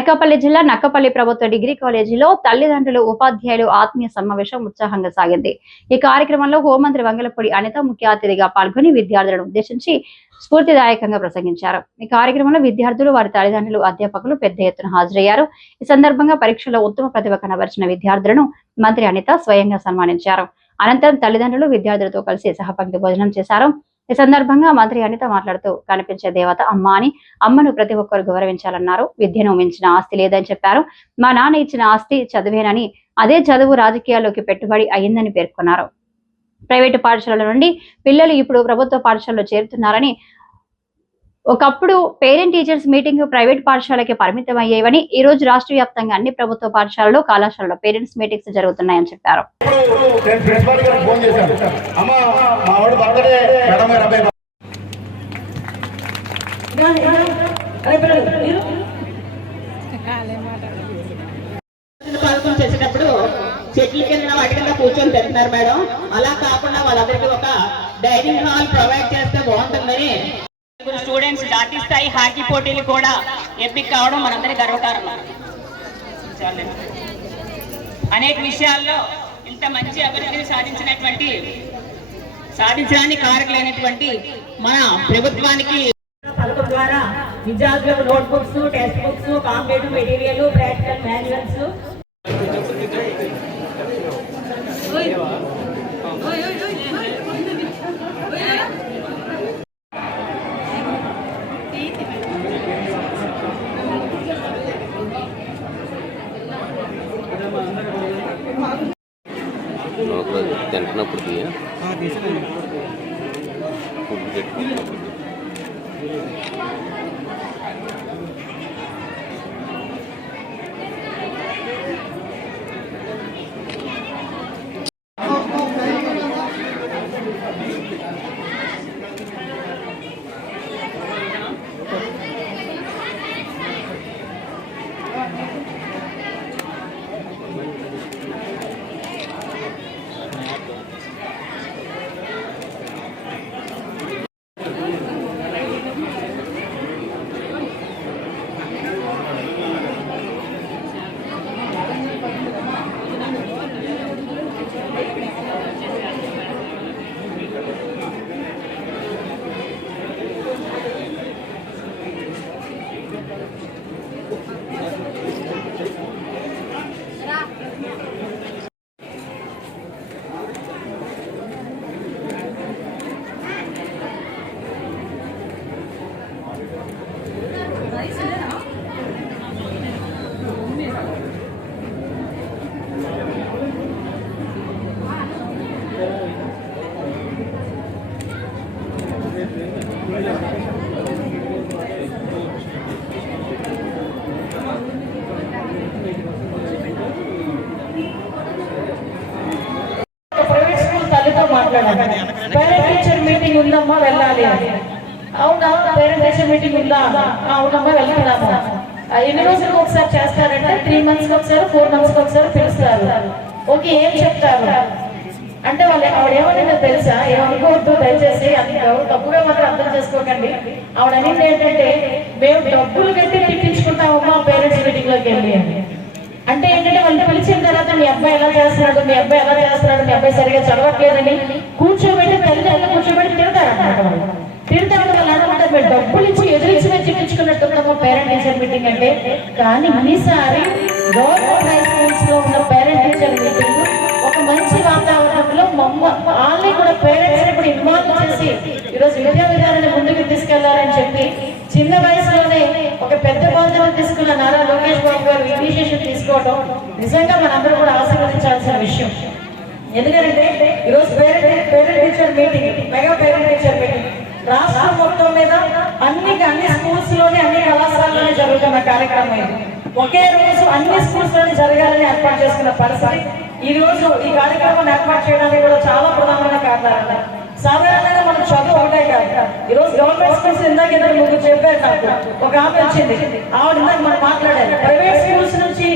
అనకాపల్లి జిల్లా నక్కపల్లి ప్రభుత్వ డిగ్రీ కాలేజీలో తల్లిదండ్రులు ఉపాధ్యాయులు ఆత్మీయ సమావేశం ఉత్సాహంగా సాగింది. ఈ కార్యక్రమంలో హోంమంత్రి వంగలపూడి అనిత ముఖ్య అతిథిగా పాల్గొని విద్యార్థులను ఉద్దేశించి స్ఫూర్తిదాయకంగా ప్రసంగించారు. ఈ కార్యక్రమంలో విద్యార్థులు, వారి తల్లిదండ్రులు, అధ్యాపకులు పెద్ద ఎత్తున హాజరయ్యారు. ఈ సందర్భంగా పరీక్షలో ఉత్తమ ప్రతిభ కనబరిచిన విద్యార్థులను మంత్రి అనిత స్వయంగా సన్మానించారు. అనంతరం తల్లిదండ్రులు విద్యార్థులతో కలిసి సహపంక్తి భోజనం చేశారు. ఈ సందర్భంగా మంత్రి అనిత మాట్లాడుతూ కనిపించే దేవత అమ్మ అని, అమ్మను ప్రతి ఒక్కరు గౌరవించాలన్నారు. విద్యను మించిన ఆస్తి లేదని చెప్పారు. మా నాన్న ఇచ్చిన ఆస్తి చదివేనని, అదే చదువు రాజకీయాల్లోకి పెట్టుబడి అయ్యిందని పేర్కొన్నారు. ప్రైవేటు పాఠశాలల నుండి పిల్లలు ఇప్పుడు ప్రభుత్వ పాఠశాలలో చేరుతున్నారని, ఒకప్పుడు పేరెంట్ టీచర్స్ మీటింగ్ ప్రైవేట్ పాఠశాలకి పరిమితం అయ్యేవని, ఈ రోజు రాష్ట్ర వ్యాప్తంగా అన్ని ప్రభుత్వ పాఠశాలలో, కళాశాలలో పేరెంట్స్ మీటింగ్స్ జరుగుతున్నాయని చెప్పారు. చెట్ల కింద వాటి కింద కూర్చొని తింటున్నారు మేడం. అలా కాకుండా వాళ్ళందరికీ ఒక డైనింగ్ హాల్ ప్రొవైడ్ చేస్తే బాగుంటుందని స్టూడెంట్స్ జాతీయ స్థాయి హాకీ పోటీలు కూడా ఎంపిక కావడం మనందరి గర్వకారణం. అనేక విషయాల్లో ఇంత మంచి అభివృద్ధిని సాధించడానికి కారకులైనటువంటి మన ప్రభుత్వానికి పథకం ద్వారా విద్యార్థులకు notebooks, text books, competitive material, practical manuals తింటున్నప్పుడు పేరెంట్ టీచర్ మీటింగ్ ఉందమ్మా వెళ్ళాలి అని. అవునా, పేరెంట్ టీచర్ మీటింగ్ ఉందా? అవునమ్మా వెళ్తున్నాము. ఎన్ని రోజులకు ఒకసారి చేస్తారంటే 3 months ఒకసారి, 4 months ఒకసారి పిలుస్తారు. ఓకే, ఏం చెప్తారు అంటే వాళ్ళు ఆవిడ ఏమన్నా తెలుసా? ఏమనుకోవద్దు దయచేసి, తప్పుగా మాత్రం అర్థం చేసుకోకండి. ఆవిడ అనేది ఏంటంటే, మేము డబ్బులు కట్టి తిట్టించుకుంటామమ్మా పేరెంట్స్ మీటింగ్ లోకి వెళ్ళి అని. అంటే ఏంటంటే వాళ్ళు పిలిచిన తర్వాత మీ అబ్బాయి ఎలా చేస్తున్నాడు, మీ అబ్బాయి ఎలా చేస్తున్నాడు, మీ అబ్బాయి సరిగా చదవట్లేదని కూర్చోబెట్టి తల్లిదండ్రులు కూర్చోబెట్టి తిడతారన్నమాట. వాళ్ళు తిడతాడు. వాళ్ళు అనమాట మీరు డబ్బులు ఇచ్చి ఎదురించి చెప్పించుకున్నట్టు పేరెంట్ టీచర్ మీటింగ్ అంటే. కానీ ఈసారి గవర్నమెంట్ హై స్కూల్స్ లో ఉన్న పేరెంట్ టీచర్ మీటింగ్ ఒక మంచి వాతావరణంలో వాళ్ళని కూడా పేరెంట్స్ ఇప్పుడు ఇన్వాల్వ్ చేసి ఈరోజు విద్యా విధానాన్ని ముందుకు తీసుకెళ్లాలని చెప్పి చిన్న వయసులోనే ఒక పెద్ద బాధ్యత తీసుకున్న నారా లోకేష్ బాబు గారు ఇనిషియేషన్ తీసుకోవడం నిజంగా మనందరూ కూడా ఆశీర్వదించాల్సిన విషయం. ఎందుకంటే ఈరోజు parent teacher meeting, mega parent teacher meeting రాష్ట్రం మొత్తం మీద అన్ని స్కూల్స్ లోనే, అన్ని కళాశాలలోనే జరుగుతున్న కార్యక్రమం ఇది. ఒకే రోజు అన్ని స్కూల్స్ లోనే జరగాలని ఏర్పాటు చేసుకున్న పరిస్థితి. ఈ రోజు ఈ కార్యక్రమాన్ని ఏర్పాటు చేయడానికి కూడా చాలా ప్రధానమైన కారణాలు. సాధారణంగా మనం చదువు ఒకటే కాదు. ఈరోజు గవర్నమెంట్ స్కూల్స్ ఇందాక ఇద్దరు ముగ్గురు చెప్పారు. నాకు ఒక ఆమె వచ్చింది, ఆవిడ ఇందాక మనం మాట్లాడారు. ప్రైవేట్ స్కూల్స్ నుంచి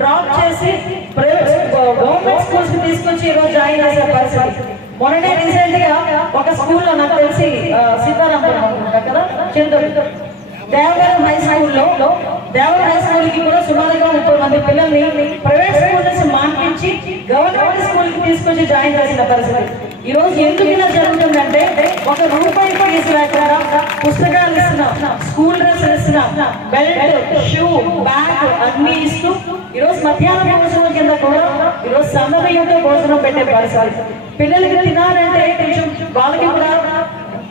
డ్రాప్ చేసి గవర్నమెంట్ స్కూల్స్ కి తీసుకొచ్చి ఈరోజు జాయిన్ చేసే పరిస్థితి. మొన్ననే రీసెంట్ గా ఒక స్కూల్లో నాకు తెలిసి సీతారాంపురం కదా, చింతూరు దేవవరం హై స్కూల్లో దేవవరం హై స్కూల్కి కూడా సుమారుగా 30 మంది పిల్లల్ని ప్రైవేట్ స్కూల్ నుంచి మాన్పించి గవర్నమెంట్ స్కూల్కి తీసుకొచ్చి జాయిన్ చేసిన పరిస్థితి. ఈ రోజు ఎందుకు ఇలా జరుగుతుందంటే, ఒక రూపాయి ఫీజు లేకుండా పుస్తకాలు ఇస్తున్నాం, స్కూల్ డ్రెస్ ఇస్తున్నాం, బెల్ట్, షూ, బ్యాగ్ అన్ని ఇస్తూ ఈరోజు మధ్యాహ్నం భోజనం కింద కూడా ఈరోజు సన్నబియ్యంతో భోజనం పెట్టే పరిస్థితి. పిల్లలకి తినాలంటే కొంచెం వాళ్ళకి కూడా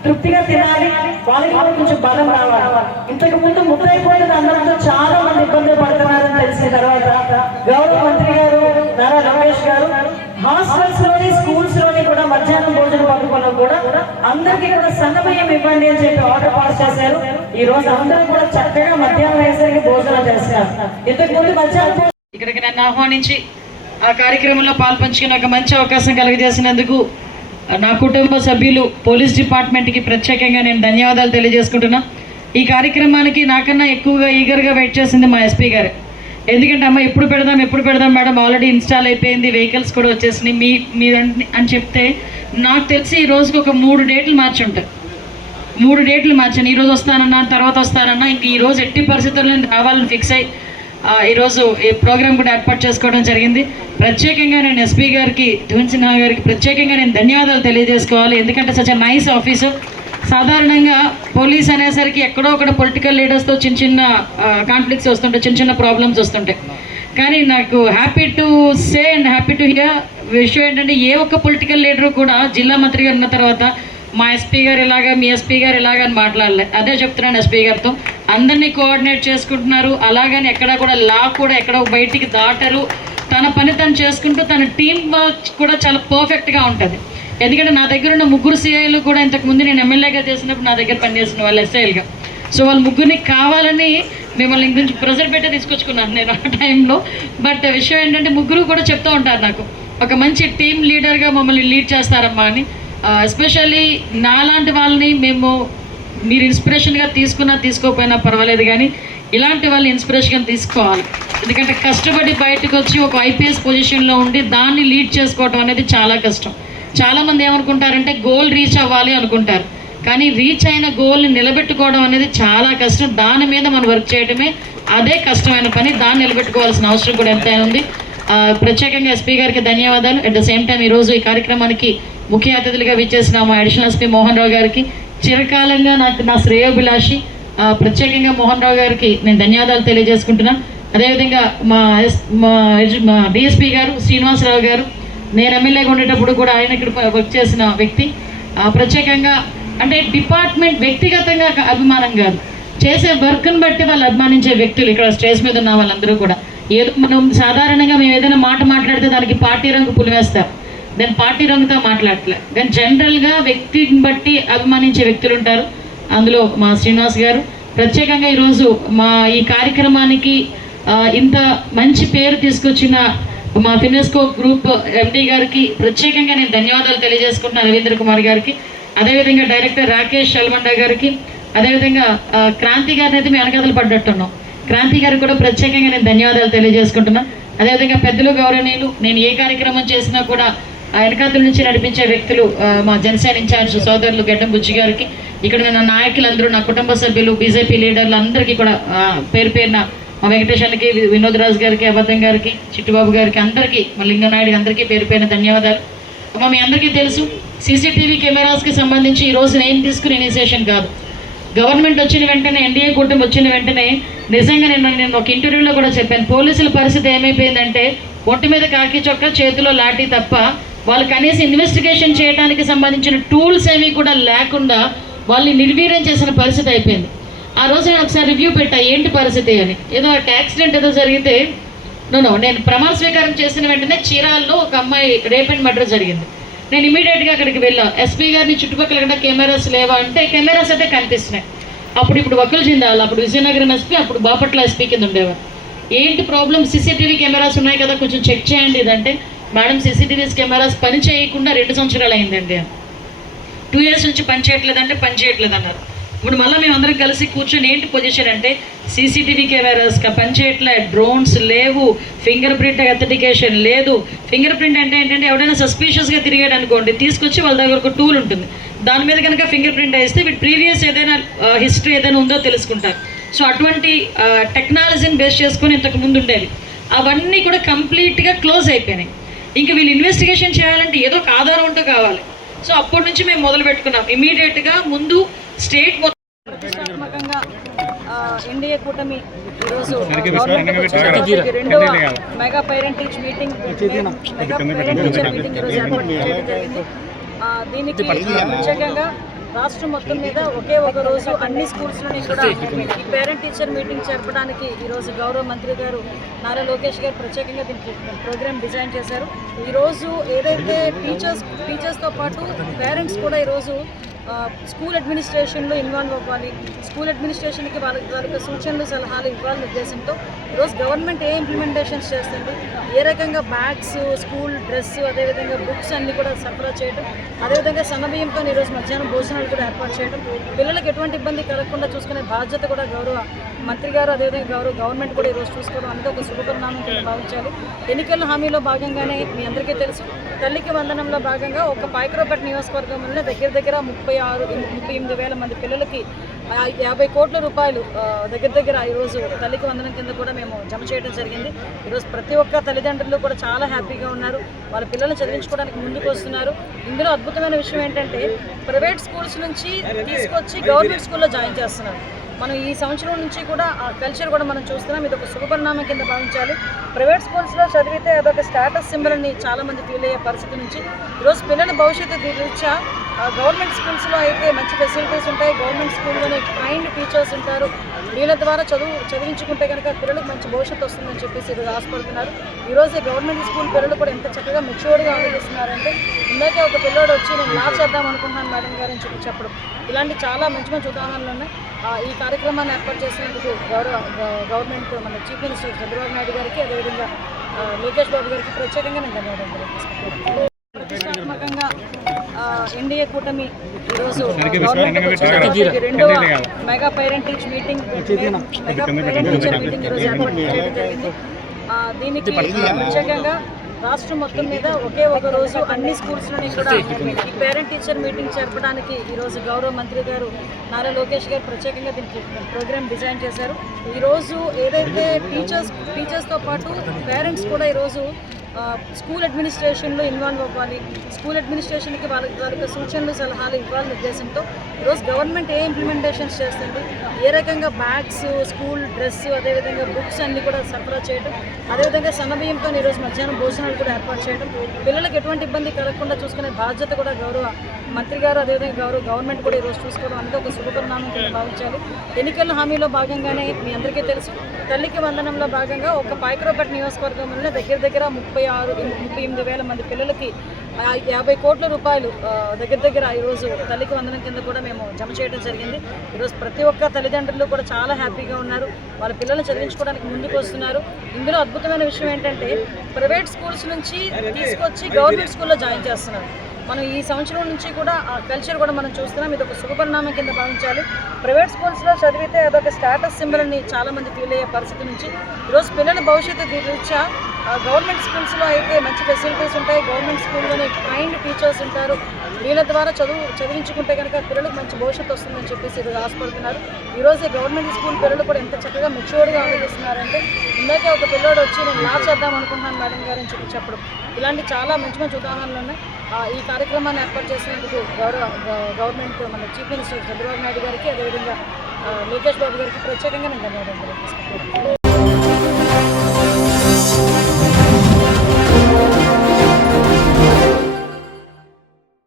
తృప్తిగా తినాలి, వాళ్ళకి కూడా కొంచెం బలం రావాలి. ఇంతకు ముందు ముద్దైపోయిన అందరితో చాలా మంది ఇబ్బందులు పడుతున్నారని తెలిసిన తర్వాత గౌరవ మంత్రి గారు నారా లోకేష్ గారు హాస్టల్స్ లోని స్కూల్స్ లోని కూడా మధ్యాహ్నం భోజన పథకంలో కూడా అందరికీ కూడా సన్నబియ్యం ఇవ్వండి అని చెప్పి ఆర్డర్ పాస్ చేశారు. ఈ రోజు అందరూ కూడా చక్కగా మధ్యాహ్నం వేసరికి భోజనం చేస్తారు. ఇంతకు ముందు మధ్యాహ్నం ఇక్కడికి నన్ను ఆహ్వానించి ఆ కార్యక్రమంలో పాల్పంచుకుని ఒక మంచి అవకాశం కలిగజేసినందుకు నా కుటుంబ సభ్యులు, పోలీస్ డిపార్ట్మెంట్కి ప్రత్యేకంగా నేను ధన్యవాదాలు తెలియజేసుకుంటున్నా. ఈ కార్యక్రమానికి నాకన్నా ఎక్కువగా ఈగర్గా వెయిట్ చేసింది మా ఎస్పీ గారు. ఎందుకంటే అమ్మ ఎప్పుడు పెడదాం మేడం, ఆల్రెడీ ఇన్స్టాల్ అయిపోయింది, వెహికల్స్ కూడా వచ్చేసినాయి మీ అని చెప్తే నాకు తెలిసి ఈ రోజుకి ఒక 3 డేట్లు మార్చి ఉంటాయి. 3 డేట్లు మార్చాను. ఈరోజు వస్తానన్నా, తర్వాత వస్తానన్నా, ఇంక ఈరోజు ఎట్టి పరిస్థితుల్లో రావాలని ఫిక్స్ అయ్యి ఈరోజు ఈ ప్రోగ్రామ్ కూడా ఏర్పాటు చేసుకోవడం జరిగింది. ప్రత్యేకంగా నేను ఎస్పీ గారికి, ధ్రువన్ సిన్హా గారికి ప్రత్యేకంగా నేను ధన్యవాదాలు తెలియజేసుకోవాలి. ఎందుకంటే సచ్ నైస్ ఆఫీసర్. సాధారణంగా పోలీస్ అనేసరికి ఎక్కడో ఒకటి పొలిటికల్ లీడర్స్తో చిన్న కాన్ఫ్లిక్ట్స్ వస్తుంటాయి, చిన్న ప్రాబ్లమ్స్ వస్తుంటాయి. కానీ నాకు happy to say and happy to hear విషయం ఏంటంటే, ఏ ఒక్క పొలిటికల్ లీడరు కూడా జిల్లా మంత్రి గారు ఉన్న తర్వాత మా ఎస్పీ గారు ఇలాగా, మీ ఎస్పీ గారు ఇలాగా అని మాట్లాడలే. అదే చెప్తున్నాను ఎస్పీ గారితో, అందరినీ కోఆర్డినేట్ చేసుకుంటున్నారు. అలాగని ఎక్కడా కూడా లా కూడా ఎక్కడో బయటికి దాటరు. తన పని తను చేసుకుంటూ తన టీం వర్క్ కూడా చాలా పర్ఫెక్ట్గా ఉంటుంది. ఎందుకంటే నా దగ్గర ఉన్న 3 సిఐలు కూడా ఇంతకుముందు నేను ఎమ్మెల్యేగా చేసినప్పుడు నా దగ్గర పనిచేసిన వాళ్ళు ఎస్ఐలుగా. సో వాళ్ళు 3 కావాలని మిమ్మల్ని ఇంకొంచెం ప్రెజర్ పెట్టే తీసుకొచ్చుకున్నాను నేను ఆ టైంలో. బట్ విషయం ఏంటంటే 3 కూడా చెప్తూ ఉంటారు నాకు, ఒక మంచి టీం లీడర్గా మమ్మల్ని లీడ్ చేస్తారమ్మా అని. ఎస్పెషల్లీ నాలాంటి వాళ్ళని మీరు ఇన్స్పిరేషన్గా తీసుకున్నా తీసుకోకపోయినా పర్వాలేదు, కానీ ఇలాంటి వాళ్ళని ఇన్స్పిరేషన్గా తీసుకోవాలి. ఎందుకంటే కష్టపడి బయటకు వచ్చి ఒక ఐపీఎస్ పొజిషన్లో ఉండి దాన్ని లీడ్ చేసుకోవడం అనేది చాలా కష్టం. చాలామంది ఏమనుకుంటారంటే గోల్ రీచ్ అవ్వాలి అనుకుంటారు, కానీ రీచ్ అయిన గోల్ని నిలబెట్టుకోవడం అనేది చాలా కష్టం. దాని మీద మనం వర్క్ చేయడమే అదే కష్టమైన పని. దాన్ని నిలబెట్టుకోవాల్సిన అవసరం కూడా ఎంతైనా ఉంది. ప్రత్యేకంగా ఎస్పీ గారికి ధన్యవాదాలు. అట్ ద సేమ్ టైం ఈరోజు ఈ కార్యక్రమానికి ముఖ్య అతిథులుగా విచ్చేసిన మా అడిషనల్ ఎస్పీ మోహన్ రావు గారికి, చిరకాలంగా నా శ్రేయోభిలాషి ప్రత్యేకంగా మోహన్ రావు గారికి నేను ధన్యవాదాలు తెలియజేసుకుంటున్నాను. అదేవిధంగా మా డిఎస్పీ గారు శ్రీనివాసరావు గారు, నేను ఎమ్మెల్యేగా ఉండేటప్పుడు కూడా ఆయన ఇక్కడ వర్క్ చేసిన వ్యక్తి. ప్రత్యేకంగా అంటే డిపార్ట్మెంట్ వ్యక్తిగతంగా అభిమానం కాదు, చేసే వర్క్ని బట్టి వాళ్ళు అభిమానించే వ్యక్తులు ఇక్కడ స్టేజ్ మీద ఉన్న వాళ్ళందరూ కూడా. ఏదో మనం సాధారణంగా మేము ఏదైనా మాట్లాడితే దానికి పార్టీ రంగు పులివేస్తాం, దాని పార్టీ రంగుతో మాట్లాడలే, కానీ జనరల్గా వ్యక్తిని బట్టి అభిమానించే వ్యక్తులు ఉంటారు. అందులో మా శ్రీనివాస్ గారు ప్రత్యేకంగా ఈరోజు మా ఈ కార్యక్రమానికి ఇంత మంచి పేరు తీసుకొచ్చిన మా ఫినెస్కో గ్రూప్ ఎండి గారికి ప్రత్యేకంగా నేను ధన్యవాదాలు తెలియజేసుకుంటున్నాను, రవీంద్ర కుమార్ గారికి. అదేవిధంగా డైరెక్టర్ రాకేష్ షల్మండా గారికి, అదేవిధంగా క్రాంతి గారిని అయితే మేము వెనకదలు పడ్డట్టున్నాం. క్రాంతి గారికి కూడా ప్రత్యేకంగా నేను ధన్యవాదాలు తెలియజేసుకుంటున్నాను. అదేవిధంగా పెద్దలు గౌరవనీయులు, నేను ఏ కార్యక్రమం చేసినా కూడా వెనకాతల నుంచి నడిపించే వ్యక్తులు మా జనసేన ఇన్ఛార్జ్ సోదరులు గడ్డం బుజ్జి గారికి, ఇక్కడ ఉన్న నాయకులందరూ, నా కుటుంబ సభ్యులు, బీజేపీ లీడర్లు అందరికీ కూడా పేరు పేరున, మా వెంకటేశానికి, వినోద్ రాజు గారికి, అబద్ధం గారికి, చిట్టుబాబు గారికి, అందరికీ, మా లింగనాయుడు అందరికీ పేరు పేరున ధన్యవాదాలు. మీ అందరికీ తెలుసు సీసీటీవీ కెమెరాస్కి సంబంధించి ఈరోజు నేను తీసుకునే ఇనిషియేషన్ కాదు. గవర్నమెంట్ వచ్చిన వెంటనే, ఎన్డీఏ కూటమి వచ్చిన వెంటనే నిజంగా నేను ఒక ఇంటర్వ్యూలో కూడా చెప్పాను, పోలీసుల పరిస్థితి ఏమైపోయిందంటే ఒంటి మీద కాకి చొక్క, చేతిలో లాఠీ తప్ప వాళ్ళు కనీసం ఇన్వెస్టిగేషన్ చేయడానికి సంబంధించిన టూల్స్ ఏమీ కూడా లేకుండా వాళ్ళని నిర్వీర్యం చేసిన పరిస్థితి అయిపోయింది. ఆ రోజు నేను ఒకసారి రివ్యూ పెట్టా, ఏంటి పరిస్థితి అని. ఏదో ఒక యాక్సిడెంట్ ఏదో జరిగితే నేను ప్రమాణ స్వీకారం చేసిన వెంటనే చీరాల్లో ఒక అమ్మాయి రేప్ అండ్ మర్డర్ జరిగింది. నేను ఇమీడియట్గా అక్కడికి వెళ్ళా. ఎస్పీ గారిని చుట్టుపక్కల కూడా కెమెరాస్ లేవా అంటే కెమెరాస్ అయితే కనిపిస్తున్నాయి. ఇప్పుడు వకుల్ జిందాల్, అప్పుడు విజయనగరం ఎస్పీ, అప్పుడు బాపట్ల ఎస్పీ కింద ఉండేవారు. ఏంటి ప్రాబ్లం, సీసీటీవీ కెమెరాస్ ఉన్నాయి కదా కొంచెం చెక్ చేయండి ఇదంటే, మేడం సీసీటీవీ కెమెరాస్ పని చేయకుండా 2 సంవత్సరాలు అయిందండి. 2 years నుంచి పని చేయట్లేదంటే పని చేయట్లేదు అన్నారు. ఇప్పుడు మళ్ళీ మేము అందరం కలిసి కూర్చొని ఏంటి పొజిషన్ అంటే సీసీటీవీ కెమెరాస్ పని చేయట్లే, డ్రోన్స్ లేవు, ఫింగర్ ప్రింట్ అథెంటికేషన్ లేదు. ఫింగర్ ప్రింట్ అంటే ఏంటంటే ఎవడైనా సస్పీషియస్గా తిరిగాడు అనుకోండి, తీసుకొచ్చి వాళ్ళ దగ్గర ఒక టూల్ ఉంటుంది, దాని మీద కనుక ఫింగర్ ప్రింట్ వేస్తే వీటి ప్రీవియస్ ఏదైనా హిస్టరీ ఏదైనా ఉందో తెలుసుకుంటారు. సో అటువంటి టెక్నాలజీని బేస్ చేసుకొని ఇంతకు ముందు ఉండేది, అవన్నీ కూడా కంప్లీట్గా క్లోజ్ అయిపోయినాయి. ఇంకా వీళ్ళు ఇన్వెస్టిగేషన్ చేయాలంటే ఏదో ఒక ఆధారం ఉంటూ కావాలి. సో అప్పటి నుంచి మేము మొదలు పెట్టుకున్నాం. ఇమీడియట్గా ముందు స్టేట్ ప్రతిష్టాత్మకంగా ఎన్డీఏ కూటమి ఈరోజు రెండవ మెగా పేరెంట్ టీచర్ మీటింగ్ ఈరోజు ఏర్పాటు చేయడం జరిగింది. దీనికి ప్రత్యేకంగా రాష్ట్రం మొత్తం మీద ఒకే ఒక రోజు అన్ని స్కూల్స్లోని కూడా ఈ పేరెంట్ టీచర్ మీటింగ్ జరపడానికి ఈరోజు గౌరవ మంత్రి గారు నారా లోకేష్ గారు ప్రత్యేకంగా దీనికి ప్రోగ్రామ్ డిజైన్ చేశారు. ఈరోజు ఏదైతే టీచర్స్తో పాటు పేరెంట్స్ కూడా ఈరోజు స్కూల్ అడ్మినిస్ట్రేషన్లో ఇన్వాల్వ్ అవ్వాలి, స్కూల్ అడ్మినిస్ట్రేషన్కి వాళ్ళకి సూచనలు సలహాలు ఇవ్వాలనే ఉద్దేశంతో ఈరోజు గవర్నమెంట్ ఏ ఇంప్లిమెంటేషన్స్ చేస్తుంది, ఏ రకంగా బ్యాగ్స్, స్కూల్ డ్రెస్, అదేవిధంగా బుక్స్ అన్నీ కూడా సరఫరా చేయడం, అదేవిధంగా సన్నబియ్యంతో ఈరోజు మధ్యాహ్నం భోజనాలు కూడా ఏర్పాటు చేయడం, పిల్లలకు ఎటువంటి ఇబ్బంది కలగకుండా చూసుకునే బాధ్యత కూడా గౌరవ మంత్రి గారు అదేవిధంగా గవర్నమెంట్ కూడా ఈరోజు చూసుకోవడం అనేది ఒక శుభపరిణామం కింద భావించాలి. ఎన్నికల హామీలో భాగంగానే మీ అందరికీ తెలుసు, తల్లికి వందనంలో భాగంగా ఒక పాయకరావుపేట నియోజకవర్గంలో దగ్గర 38,000 మంది పిల్లలకి 50 కోట్ల రూపాయలు దగ్గర ఈరోజు తల్లికి వందనం కింద కూడా మేము జమ చేయడం జరిగింది. ఈరోజు ప్రతి ఒక్క తల్లిదండ్రులు కూడా చాలా హ్యాపీగా ఉన్నారు, వాళ్ళ పిల్లల్ని చదివించుకోవడానికి ముందుకు వస్తున్నారు. ఇందులో అద్భుతమైన విషయం ఏంటంటే ప్రైవేట్ స్కూల్స్ నుంచి తీసుకొచ్చి గవర్నమెంట్ స్కూల్లో జాయిన్ చేస్తున్నారు. మనం ఈ సంవత్సరం నుంచి కూడా ఆ కల్చర్ కూడా మనం చూస్తున్నాం. ఇది ఒక శుభపరిణామం కింద భావించాలి. ప్రైవేట్ స్కూల్స్లో చదివితే అదొక స్టేటస్ సింబల్ అని చాలామంది ఫీల్ అయ్యే పరిస్థితి నుంచి ఈరోజు పిల్లల భవిష్యత్తు రీత్యా గవర్నమెంట్ స్కూల్స్లో అయితే మంచి ఫెసిలిటీస్ ఉంటాయి, గవర్నమెంట్ స్కూల్లోనే ట్రైన్డ్ టీచర్స్ ఉంటారు, వీళ్ళ ద్వారా చదివించుకుంటే కనుక పిల్లలకు మంచి భవిష్యత్తు వస్తుందని చెప్పేసి ఈరోజు ఆశపడుతున్నారు. ఈరోజు గవర్నమెంట్ స్కూల్ పిల్లలు కూడా ఎంత చక్కగా మెచ్యూర్డ్గా ఆలోచిస్తున్నారంటే, ఇందాకే ఒక పిల్లోడు వచ్చి నేను లా చేద్దాం అనుకుంటున్నాను మేడం గారు అని చెప్పడం, ఇలాంటి చాలా మంచి మంచి ఉదాహరణలు ఉన్నాయి. ఈ కార్యక్రమాన్ని ఏర్పాటు చేసినందుకు గవర్నమెంట్ మన చీఫ్ మినిస్టర్ చంద్రబాబు నాయుడు గారికి అదేవిధంగా లోకేష్ బాబు గారికి ప్రత్యేకంగా నేను ధన్యవాదాలు తెలియజేస్తున్నాను. ప్రతిష్టాత్మకంగా ఎన్డీఏ కూటమి ఈరోజు రెండవ మెగా పేరెంట్ టీచర్ మీటింగ్ ఈరోజు ఏర్పాటు చేయడం జరిగింది. దీనికి ప్రత్యేకంగా రాష్ట్రం మొత్తం మీద ఒకే ఒక రోజు అన్ని స్కూల్స్లోని కూడా ఈ పేరెంట్ టీచర్ మీటింగ్ జరపడానికి ఈరోజు గౌరవ మంత్రి గారు నారా లోకేష్ గారు ప్రత్యేకంగా దీనికి ప్రోగ్రామ్ డిజైన్ చేశారు. ఈరోజు ఏదైతే టీచర్స్తో పాటు పేరెంట్స్ కూడా ఈరోజు స్కూల్ అడ్మినిస్ట్రేషన్లో ఇన్వాల్వ్ అవ్వాలి, స్కూల్ అడ్మినిస్ట్రేషన్కి వాళ్ళకి సూచనలు సలహాలు ఇవ్వాలనే ఉద్దేశంతో ఈరోజు గవర్నమెంట్ ఏ ఇంప్లిమెంటేషన్స్ చేస్తుంది, ఏ రకంగా బ్యాగ్స్, స్కూల్ డ్రెస్, అదేవిధంగా బుక్స్ అన్నీ కూడా సరఫరా చేయడం, అదేవిధంగా సన్నబియ్యంతో ఈరోజు మధ్యాహ్నం భోజనాలు కూడా ఏర్పాటు చేయడం, పిల్లలకు ఎటువంటి ఇబ్బంది కలగకుండా చూసుకునే బాధ్యత కూడా గౌరవ మంత్రి గారు అదేవిధంగా గవర్నమెంట్ కూడా ఈరోజు చూసుకోవడం అనేది ఒక శుభపరిణామం కింద భావించాలి. ఎన్నికల హామీలో భాగంగానే మీ అందరికీ తెలుసు, తల్లికి వందనంలో భాగంగా ఒక పాయకరావుపేట నియోజకవర్గంలో దగ్గర 38,000 మంది పిల్లలకి 50 కోట్ల రూపాయలు దగ్గర ఈరోజు తల్లికి వందనం కింద కూడా మేము జమ చేయడం జరిగింది. ఈరోజు ప్రతి ఒక్క తల్లిదండ్రులు కూడా చాలా హ్యాపీగా ఉన్నారు, వాళ్ళ పిల్లల్ని చదివించుకోవడానికి ముందుకు వస్తున్నారు. ఇందులో అద్భుతమైన విషయం ఏంటంటే ప్రైవేట్ స్కూల్స్ నుంచి తీసుకొచ్చి గవర్నమెంట్ స్కూల్లో జాయిన్ చేస్తున్నారు. మనం ఈ సంవత్సరం నుంచి కూడా ఆ కల్చర్ కూడా మనం చూస్తున్నాం. ఇది ఒక శుభపరిణామం కింద భావించాలి. ప్రైవేట్ స్కూల్స్లో చదివితే అదొక స్టేటస్ సింబల్ అని చాలామంది ఫీల్ అయ్యే పరిస్థితి నుంచి ఈరోజు పిల్లల భవిష్యత్తు రీత్యా గవర్నమెంట్ స్కూల్స్లో అయితే మంచి ఫెసిలిటీస్ ఉంటాయి, గవర్నమెంట్ స్కూల్లోనే ట్రైన్డ్ టీచర్స్ ఉంటారు, వీళ్ళ ద్వారా చదివించుకుంటే కనుక పిల్లలకు మంచి భవిష్యత్తు వస్తుందని చెప్పేసి ఈరోజు ఆశపడుతున్నారు. ఈరోజు గవర్నమెంట్ స్కూల్ పిల్లలు కూడా ఎంత చక్కగా మెచ్యూర్డ్గా ఆలోచిస్తున్నారంటే, ఇందాకే ఒక పిల్లోడు వచ్చి నేను లా చేద్దాం అనుకుంటున్నాను మేడం గారు అని చెప్పడం, ఇలాంటి చాలా మంచి మంచి ఉదాహరణలు ఉన్నాయి. ఈ కార్యక్రమాన్ని ఏర్పాటు చేసినందుకు గవర్నమెంట్ మన చీఫ్ మినిస్టర్ చంద్రబాబు నాయుడు గారికి అదేవిధంగా లోకేష్ బాబు గారికి ప్రత్యేకంగా నేను ధన్యవాదాలు తెలియజేస్తున్నాను.